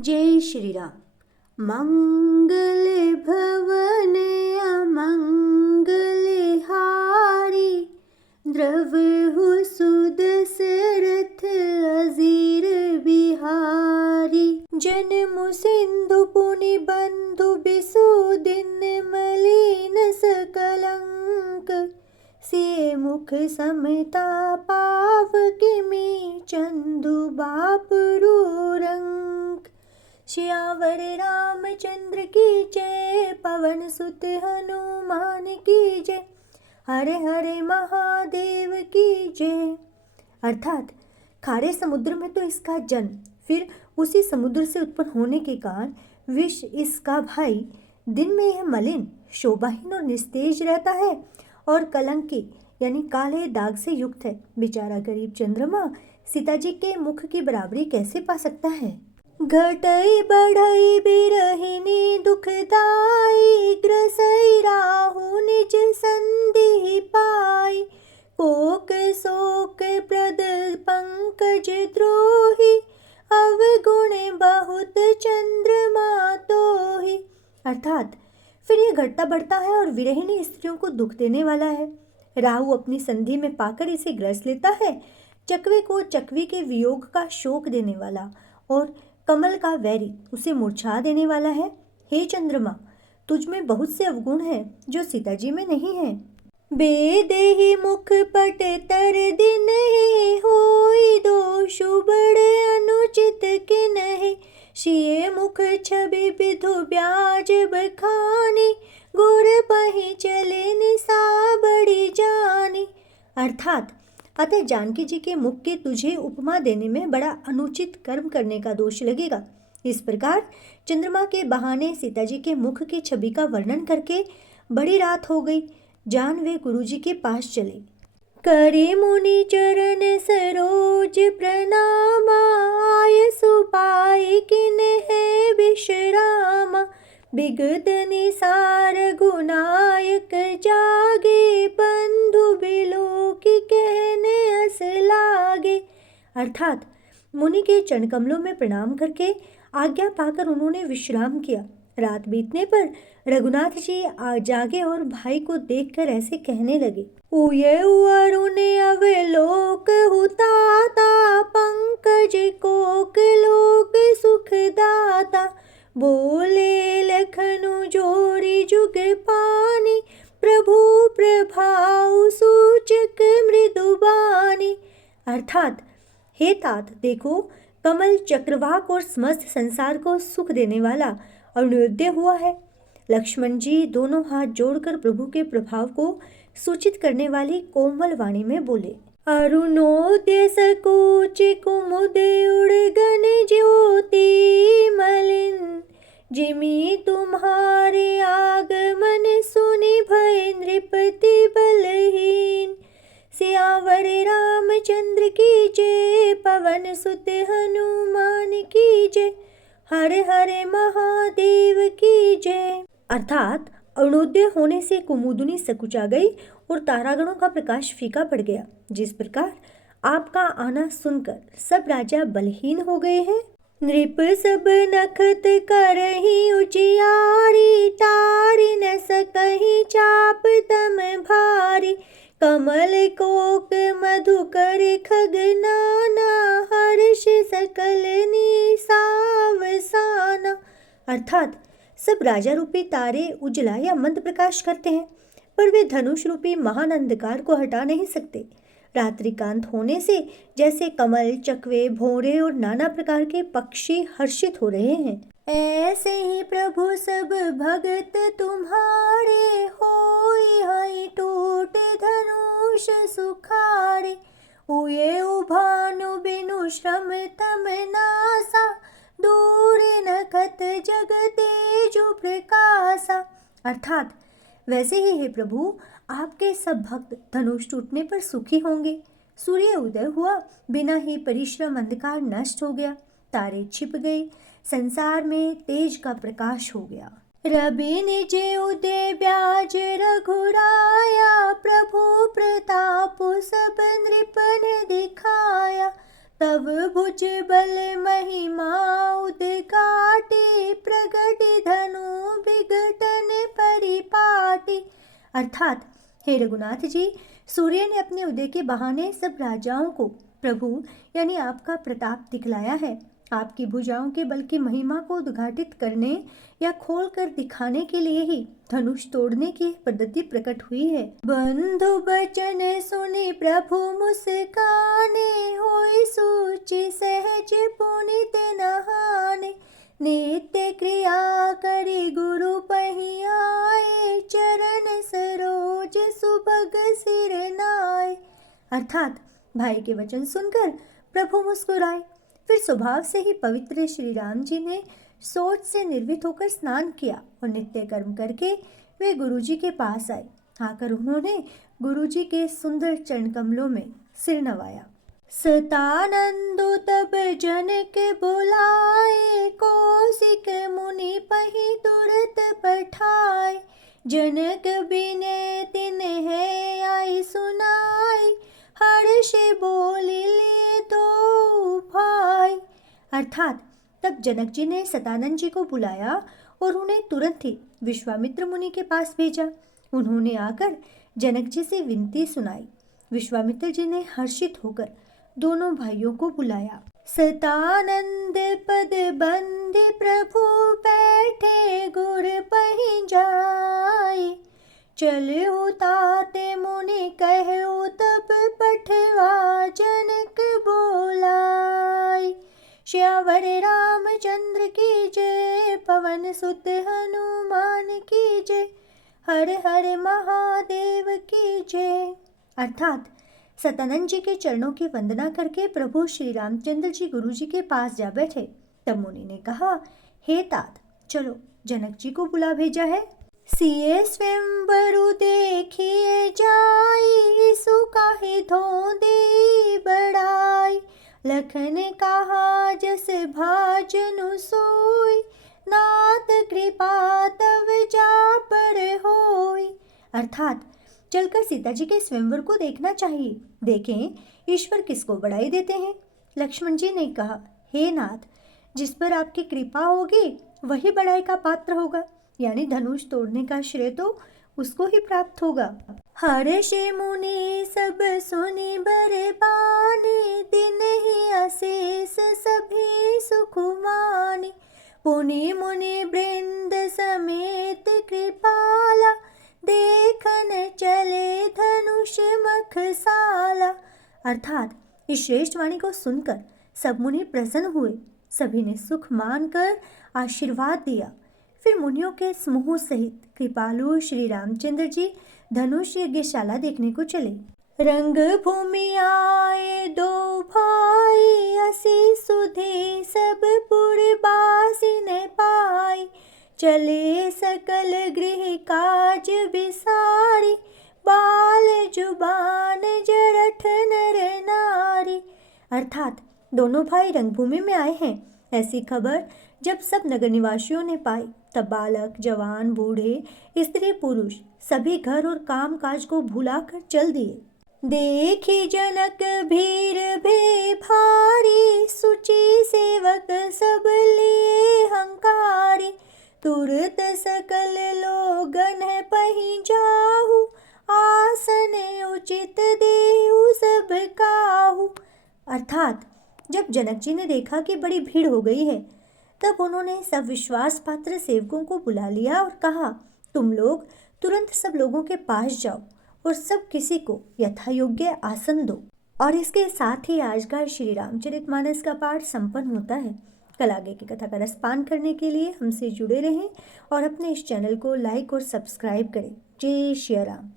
जय श्री राम। मंगल भवन अमंगल हारी, द्रवहु सुदशरथ अजीर बिहारी। जन्म सिंधु पुनि बंधु बिसुदिन मलिन सकलंक, से मुख समता पाव किमि चंदु बापरू रंक। श्यावर रामचंद्र की जय, पवन सुत हनुमान की जय, हरे हरे महादेव की जय। अर्थात खारे समुद्र में तो इसका जन्म, फिर उसी समुद्र से उत्पन्न होने के कारण विष इसका भाई, दिन में यह मलिन, शोभाहीन और निस्तेज रहता है और कलंकी यानी काले दाग से युक्त है। बेचारा गरीब चंद्रमा सीता जी के मुख की बराबरी कैसे पा सकता है। घटई बढ़ई बिरहिनी दुखदाई, ग्रसई राहु निज संधि पाई। कोक शोक प्रद पंकज द्रोही, अवगुण बहुत चंद्रमा तोही। अर्थात फिर यह घटता बढ़ता है और विरहिणी स्त्रियों को दुख देने वाला है। राहु अपनी संधि में पाकर इसे ग्रस लेता है। चकवे को चकवी के वियोग का शोक देने वाला और कमल का वैरी उसे मूर्छा देने वाला है। हे चंद्रमा, तुझ में बहुत से अवगुण हैं जो सीता जी में नहीं है। बेदेहि मुख पट तर दिन ही, होई दोषु बड़े अनुचित किन्हि। शिये मुख छवि विधु ब्याज बखानी, गुर पहि चले निसा बड़ी जानी। अर्थात अतः जानकी जी के मुख के तुझे उपमा देने में बड़ा अनुचित कर्म करने का दोष लगेगा। इस प्रकार चंद्रमा के बहाने सीता जी के मुख की छवि का वर्णन करके बड़ी रात हो गई। जान वे गुरु जी के पास चले। करे मुनि चरण सरोज प्रणामा, आय सुपाय किन्हे विश्रामा। बिगत निसार गुनायक जागे, बंधु बिलो की कहने अस लागे। अर्थात मुनि के चरण कमलों में प्रणाम करके आज्ञा पाकर उन्होंने विश्राम किया। रात बीतने पर रघुनाथ जी जागे और भाई को देखकर ऐसे कहने लगे। उये अरुण अवलोक हुताता, पंकज कोक लोक सुखदाता। बोले लखनु जोरी जुग पानी, प्रभु प्रभाव सूचक मृदुबानी। अर्थात हे तात, देखो कमल चक्रवाक और समस्त संसार को सुख देने वाला अरुणोदय हुआ है। लक्ष्मण जी दोनों हाथ जोड़कर प्रभु के प्रभाव को सूचित करने वाली कोमल वाणी में बोले। अरुणोदय सकोच कुमुद उड़गन ज्योति मलिन, जिमि तुम्हारे आगमन सुनि भय नृपति बलहीन। सियावर रामचंद्र की जय, पवन सुत हनुमान की जय, हरे हरे महादेव की जय। अर्थात अरुणोदय होने से कुमुदनी सकुचा गई और तारागणों का प्रकाश फीका पड़ गया। जिस प्रकार आपका आना सुनकर सब राजा बलहीन हो गए हैं। नृप सब नखत करही उजियारी, तारि न सकहि चाप तम भारी। कमल कोक मधुकर खगनाना, हर्ष सकल निसावसाना। अर्थात सब राजा रूपी तारे उजला या मंद प्रकाश करते हैं, पर वे धनुष रूपी महान अंधकार को हटा नहीं सकते। रात्रिकांत होने से जैसे कमल, चकवे, भौरे और नाना प्रकार के पक्षी हर्षित हो रहे हैं, ऐसे ही प्रभु सब भगत तुम्हारे, होई हई टूटे धनुष सुखारे। उये उभानु बिनु श्रम तम नासा, दूर नखत जग तेजु प्रकाशा। अर्थात वैसे ही हे प्रभु, आपके सब भक्त धनुष टूटने पर सुखी होंगे। सूर्य उदय हुआ, बिना ही परिश्रम अंधकार नष्ट हो गया, तारे छिप गए, संसार में तेज का प्रकाश हो गया। रवि निज उदय ब्याज रघुराया, प्रभु प्रताप सब नृपन दिखाया। तब भुज बल महिमा उदगार, अर्थात हे रघुनाथ जी, सूर्य ने अपने उदय के बहाने सब राजाओं को प्रभु यानी आपका प्रताप दिखलाया है। आपकी भुजाओं के बल की महिमा को उद्घाटित करने या खोल कर दिखाने के लिए ही धनुष तोड़ने की पद्धति प्रकट हुई है। बंधु बचन सुनी प्रभु मुस्काने, होई सूचि सहज पुनित नहाने। नित्य क्रिया करी गुरु पही आए, चरण सरोज सुभग सिर नाय। अर्थात भाई के वचन सुनकर प्रभु मुस्कुराए। फिर स्वभाव से ही पवित्र श्री राम जी ने सोच से निर्भीत होकर स्नान किया और नित्य कर्म करके वे गुरुजी के पास आए। आकर उन्होंने गुरुजी के सुंदर चरण कमलों में सिर नवाया। सतानंदो तब जनक बुलाए, कौशिक मुनि पही तुरत पठाए। जनक बिने तिन्हें आई सुनाई, हर्ष बोली ले दो भाई। अर्थात तब जनक जी ने सतानंद जी को बुलाया और उन्हें तुरंत ही विश्वामित्र मुनि के पास भेजा। उन्होंने आकर जनक जी से विनती सुनाई। विश्वामित्र जी ने हर्षित होकर दोनों भाइयों को बुलाया। सतानंद पद बंदे प्रभु बैठे, गुर पही जाए। चलहु ताते मुनि कहु तब पठवा, जनक बोलाई। श्यावर रामचंद्र की जय, पवन सुत हनुमान की जय, हर हर महादेव की जय। अर्थात सतानंद जी के चरणों की वंदना करके प्रभु श्री रामचंद्र जी गुरु जी के पास जा बैठे। तब मुनि ने कहा, हे तात, चलो जनक जी को बुला भेजा है। सिए स्वयंवरु देखिए जाई, सुकाहि धोंदी बड़ाई। लखन कहा जस भाजनु सोई, नाथ कृपा तव जा पर होई। अर्थात चलकर सीता जी के स्वयंवर को देखना चाहिए, देखें ईश्वर किसको बड़ाई देते हैं। लक्ष्मण जी ने कहा, हे नाथ, जिस पर आपकी कृपा होगी वही बड़ाई का पात्र होगा, यानी धनुष तोड़ने का श्रेय तो उसको ही प्राप्त होगा। हर्ष मुनि सब सुनी बरबानी, दिन ही अशेष सभी सुख मानी। पुनि मुनि वृंद समेत कृपाला, देखन चले धनुष मखसाला। अर्थात इस श्रेष्ठ वाणी को सुनकर सब मुनि प्रसन्न हुए। सभी ने सुख मानकर आशीर्वाद दिया। फिर मुनियों के समूह सहित कृपालु श्री रामचंद्र जी धनुष यज्ञशाला देखने को चले। रंग भूमि आए दो भाई, असी सुधे सब पुरबासी ने पाई। चले सकल गृह काज बिसारी, बाल जुबान जरठ नर नारी। अर्थात दोनों भाई रंगभूमि में आए हैं। ऐसी खबर जब सब नगर निवासियों ने पाई, तब बालक, जवान, बूढ़े, स्त्री, पुरुष सभी घर और काम काज को भुलाकर चल दिए। देखी जनक भीर भे भारी, सुचि सेवक सब लिए हंकारी। तुरत सकल लोगन पही जाहु, आसन उचित देहु सब काहू। अर्थात जब जनक जी ने देखा कि बड़ी भीड़ हो गई है, तब उन्होंने सब विश्वास पात्र सेवकों को बुला लिया और कहा, तुम लोग तुरंत सब लोगों के पास जाओ और सब किसी को यथा योग्य आसन दो। और इसके साथ ही आज का श्री रामचरितमानस का पाठ संपन्न होता है। कल आगे की कथा का रसपान करने के लिए हमसे जुड़े रहें और अपने इस चैनल को लाइक और सब्सक्राइब करें। जय श्री राम।